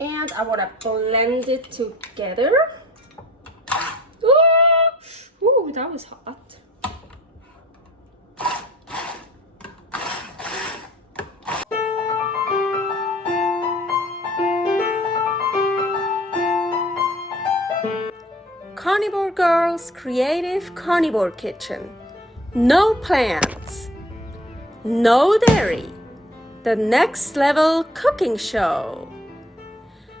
And I want to blend it together. Ooh, that was hot. Carnivore Girl's Creative Carnivore Kitchen. No plants, no dairy, the next level cooking show.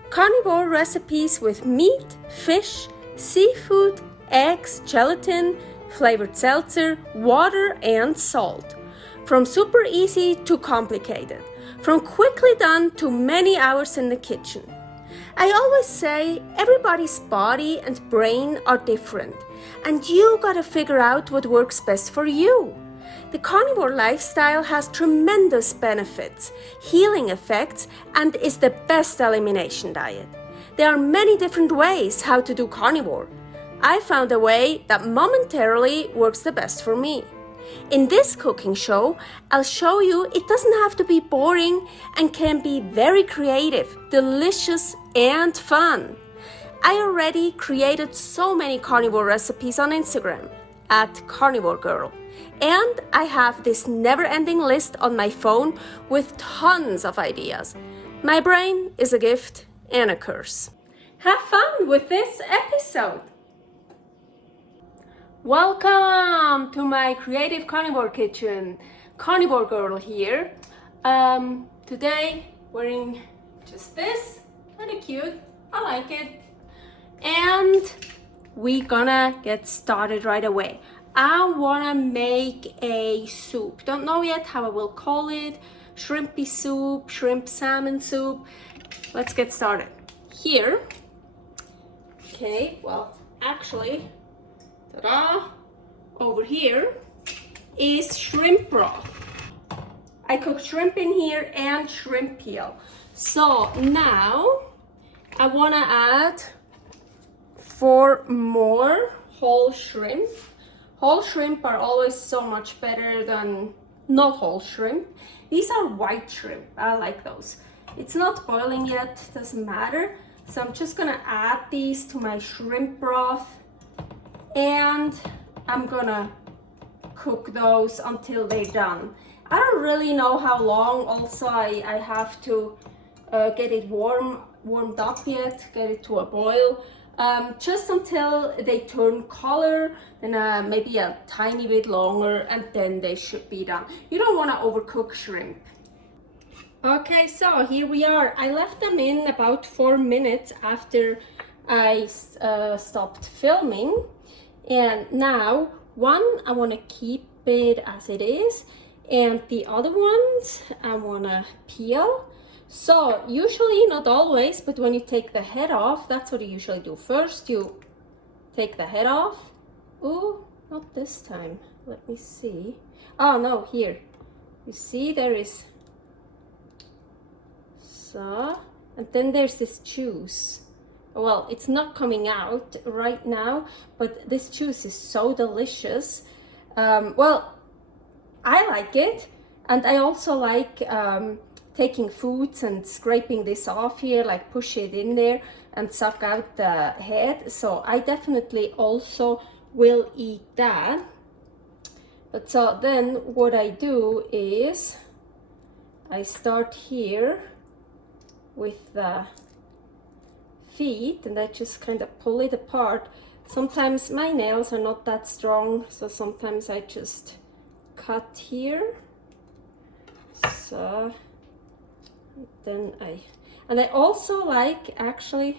Carnivore recipes with meat, fish, seafood, eggs, gelatin, flavored seltzer, water, and salt. From super easy to complicated, from quickly done to many hours in the kitchen. I always say everybody's body and brain are different, and you gotta figure out what works best for you. The carnivore lifestyle has tremendous benefits, healing effects, and is the best elimination diet. There are many different ways how to do carnivore. I found a way that momentarily works the best for me. In this cooking show, I'll show you it doesn't have to be boring and can be very creative, delicious, and fun. I already created so many carnivore recipes on Instagram at karnivorgirl. And I have this never-ending list on my phone with tons of ideas. My brain is a gift and a curse. Have fun with this episode. Welcome to my creative carnivore kitchen. Carnivore Girl here. Today wearing just this, kind of cute. I like it. And we gonna get started right away. I wanna make a soup. Don't know yet how I will call it. Shrimpy soup, shrimp salmon soup. Let's get started. Here, okay, well, actually, ta-da, over here is shrimp broth. I cooked shrimp in here and shrimp peel. So now I wanna add 4 more whole shrimp. Whole shrimp are always so much better than not whole shrimp. These are white shrimp, I like those. It's not boiling yet, doesn't matter. So I'm just gonna add these to my shrimp broth and I'm gonna cook those until they're done. I don't really know how long also I have to get it warmed up yet, get it to a boil. Just until they turn color, then maybe a tiny bit longer, and then they should be done. You don't want to overcook shrimp. Okay, so here we are. I left them in about 4 minutes after I stopped filming. And now, one, I want to keep it as it is, and the other ones I want to peel. So usually, not always, but when you take the head off, that's what you usually do. First, you take the head off. Ooh, not this time. Let me see. Oh, no, here. You see, there is... So, and then there's this juice. Well, it's not coming out right now, but this juice is so delicious. Well, I like it. And I also like... taking foods and scraping this off here, like push it in there and suck out the head. So I definitely also will eat that. But so then what I do is I start here with the feet and I just kind of pull it apart. Sometimes my nails are not that strong, so sometimes I just cut here. So then I also like actually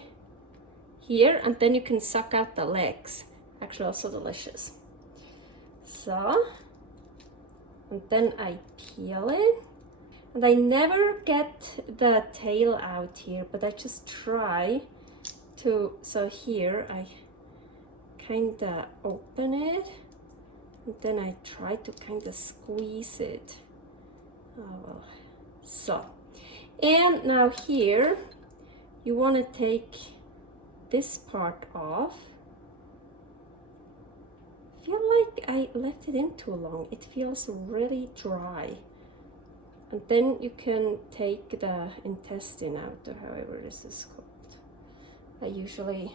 here, and then you can suck out the legs, actually also delicious. So, and then I peel it, and I never get the tail out here, but I just try to, so here I kind of open it, and then I try to kind of squeeze it. Oh well, so. And now here, you want to take this part off. I feel like I left it in too long. It feels really dry. And then you can take the intestine out, or however this is called. I usually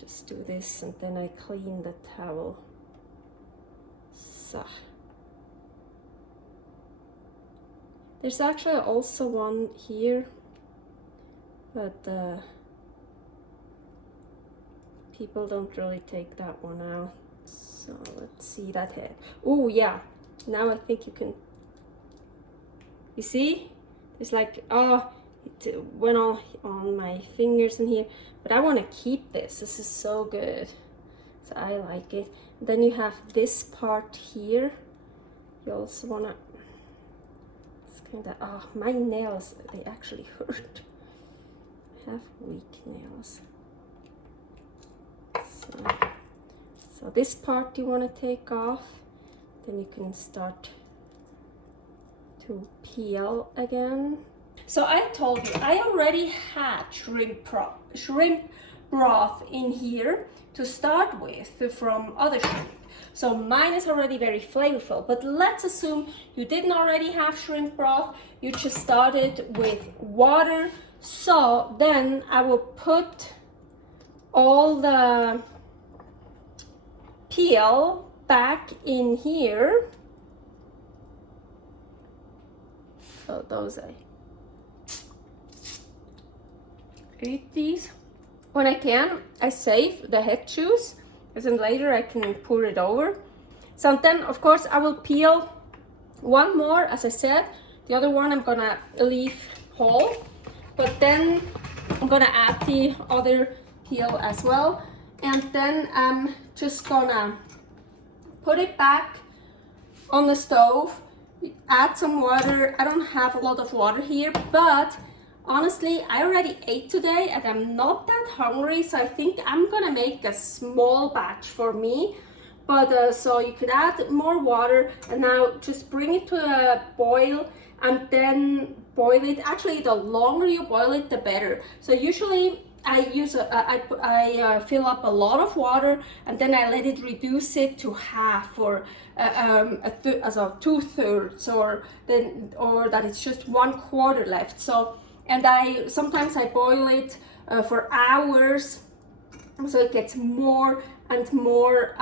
just do this and then I clean the towel. So. There's actually also one here, but people don't really take that one out. So let's see that head. Oh yeah, now I think you can, you see? It's like, oh, it went all on my fingers in here, but I want to keep this. This is so good. So I like it. Then you have this part here. You also want to, it's kind of, oh, my nails, they actually hurt. I have weak nails. So this part you want to take off. Then you can start to peel again. So I told you, I already had shrimp broth in here to start with from other shrimp. So mine is already very flavorful, but let's assume you didn't already have shrimp broth, you just started with water. So then I will put all the peel back in here. So those I eat these. When I can, I save the head juice, and then later I can pour it over. So then, of course, I will peel one more, as I said. The other one I'm gonna leave whole, but then I'm gonna add the other peel as well. And then I'm just gonna put it back on the stove, add some water. I don't have a lot of water here, but honestly, I already ate today and I'm not that hungry, so I think I'm gonna make a small batch for me. But so you could add more water, and now just bring it to a boil and then boil it. Actually, the longer you boil it, the better. So usually I use I fill up a lot of water and then I let it reduce it to half, or as of 2/3, or that it's just 1/4 left. So, and sometimes I boil it for hours, so it gets more and more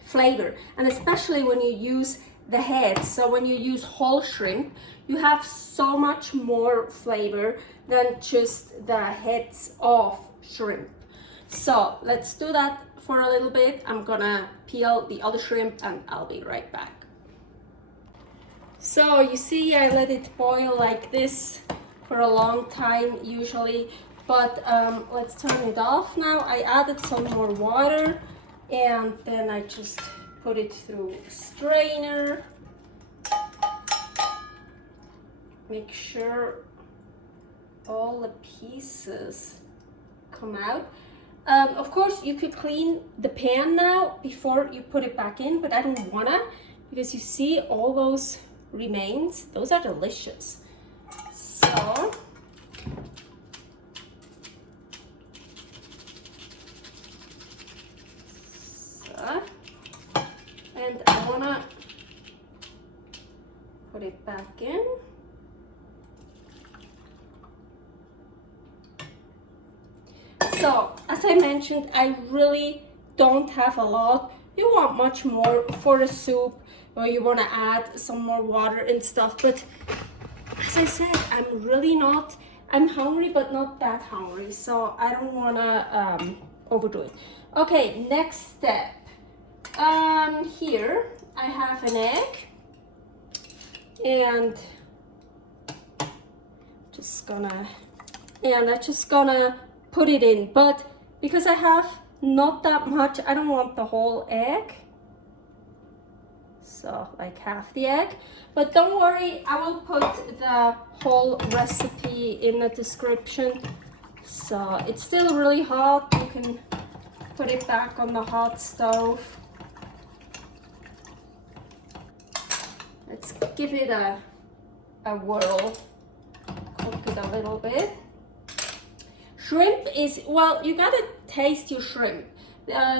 flavor, and especially when you use the heads. So when you use whole shrimp, you have so much more flavor than just the heads of shrimp. So let's do that for a little bit. I'm gonna peel the other shrimp and I'll be right back. So you see, I let it boil like this for a long time usually, but let's turn it off now. I added some more water and then I just put it through a strainer. Make sure all the pieces come out. Of course, you could clean the pan now before you put it back in, but I don't wanna, because you see all those remains. Those are delicious. So and I wanna put it back in. So, as I mentioned, I really don't have a lot. You want much more for a soup, or you want to add some more water and stuff. But as I said, I'm hungry, but not that hungry. So I don't want to overdo it. Okay, next step. Here I have an egg, and I'm just gonna put it in, but because I have not that much, I don't want the whole egg, so like half the egg. But don't worry, I will put the whole recipe in the description. So it's still really hot. You can put it back on the hot stove. Let's give it a whirl, cook it a little bit. Shrimp is, well, you gotta taste your shrimp.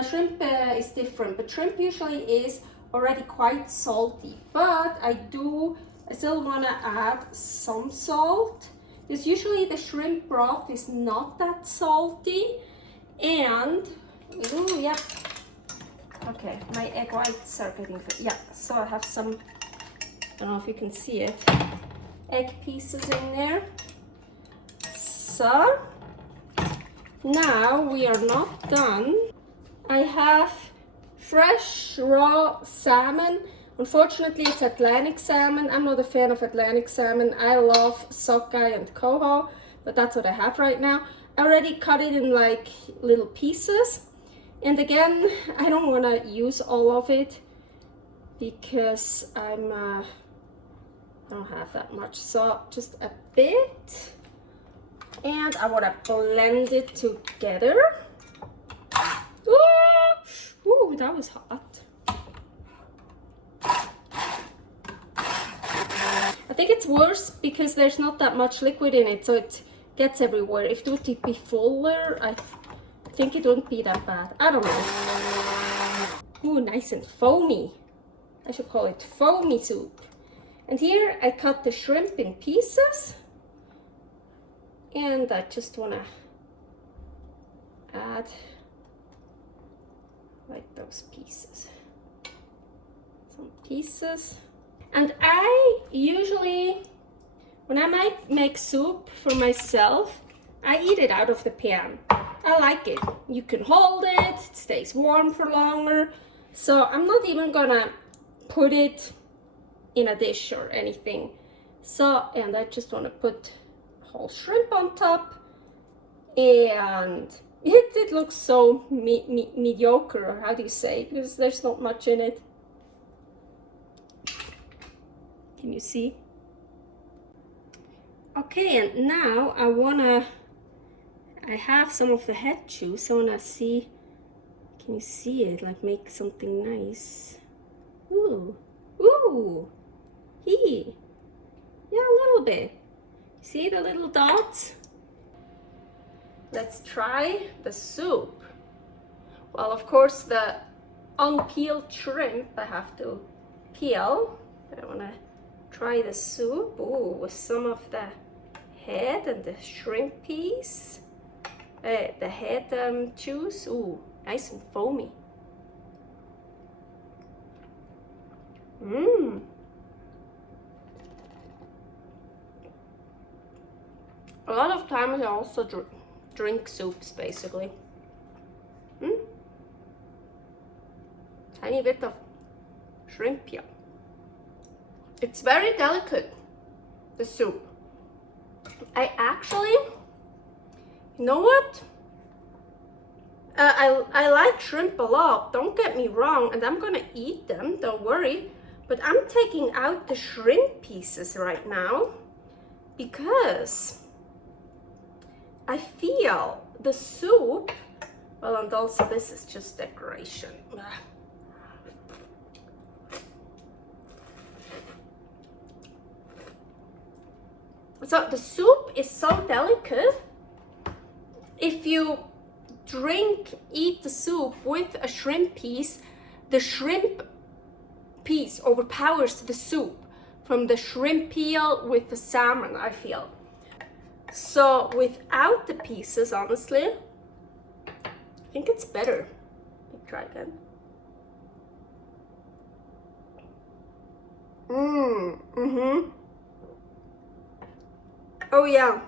Shrimp is different, but shrimp usually is already quite salty. But I do I still want to add some salt, because usually the shrimp broth is not that salty. And, ooh, yeah. Okay, my egg whites are getting good. Yeah, so I have some, I don't know if you can see it, egg pieces in there. So, now we are not done. I have fresh raw salmon. Unfortunately, it's Atlantic salmon. I'm not a fan of Atlantic salmon. I love sockeye and coho, but that's what I have right now. I already cut it in like little pieces. And again, I don't want to use all of it because I don't have that much. So just a bit. And I want to blend it together. Ooh, that was hot. I think it's worse because there's not that much liquid in it, so it gets everywhere. If it would be fuller, I think it wouldn't be that bad. I don't know. Ooh, nice and foamy. I should call it foamy soup. And here I cut the shrimp in pieces. And I just want to add like those pieces. Some pieces. And I usually, when I might make soup for myself, I eat it out of the pan. I like it. You can hold it, it stays warm for longer. So I'm not even gonna put it in a dish or anything. So, and I just wanna put whole shrimp on top. And it looks so mediocre, or how do you say, because there's not much in it. Can you see? Okay, and now I have some of the head juice. I wanna see, can you see it? Like make something nice. Ooh, ooh, yeah, a little bit. See the little dots? Let's try the soup. Well, of course, the unpeeled shrimp I have to peel. But I wanna try the soup. Ooh, with some of the head and the shrimp piece. The head juice. Ooh, nice and foamy. Mmm. A lot of times I also drink soups, basically. Tiny bit of shrimp here. It's very delicate, the soup. I actually, you know what? I like shrimp a lot, don't get me wrong, and I'm gonna eat them, don't worry. But I'm taking out the shrimp pieces right now because I feel the soup, well, and also this is just decoration. So the soup is so delicate. If you eat the soup with a shrimp piece, the shrimp piece overpowers the soup from the shrimp peel with the salmon, I feel. So without the pieces, honestly, I think it's better. Let me try again. Oh yeah.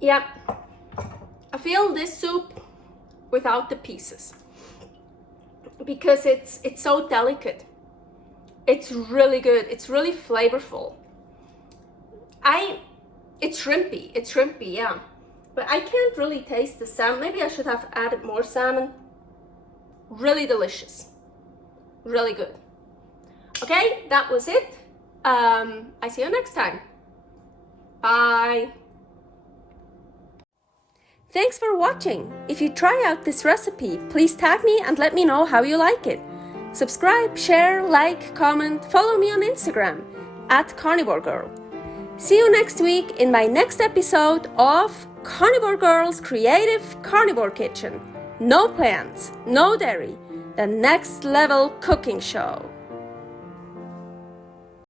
Yeah. I feel this soup without the pieces because it's so delicate. It's really good. It's really flavorful. It's shrimpy, yeah. But I can't really taste the salmon. Maybe I should have added more salmon. Really delicious. Really good. Okay, that was it. I see you next time. Bye. Thanks for watching. If you try out this recipe, please tag me and let me know how you like it. Subscribe, share, like, comment, follow me on Instagram @karnivorgirl. See you next week in my next episode of Carnivore Girl's Creative Carnivore Kitchen. No plants, no dairy, the next level cooking show.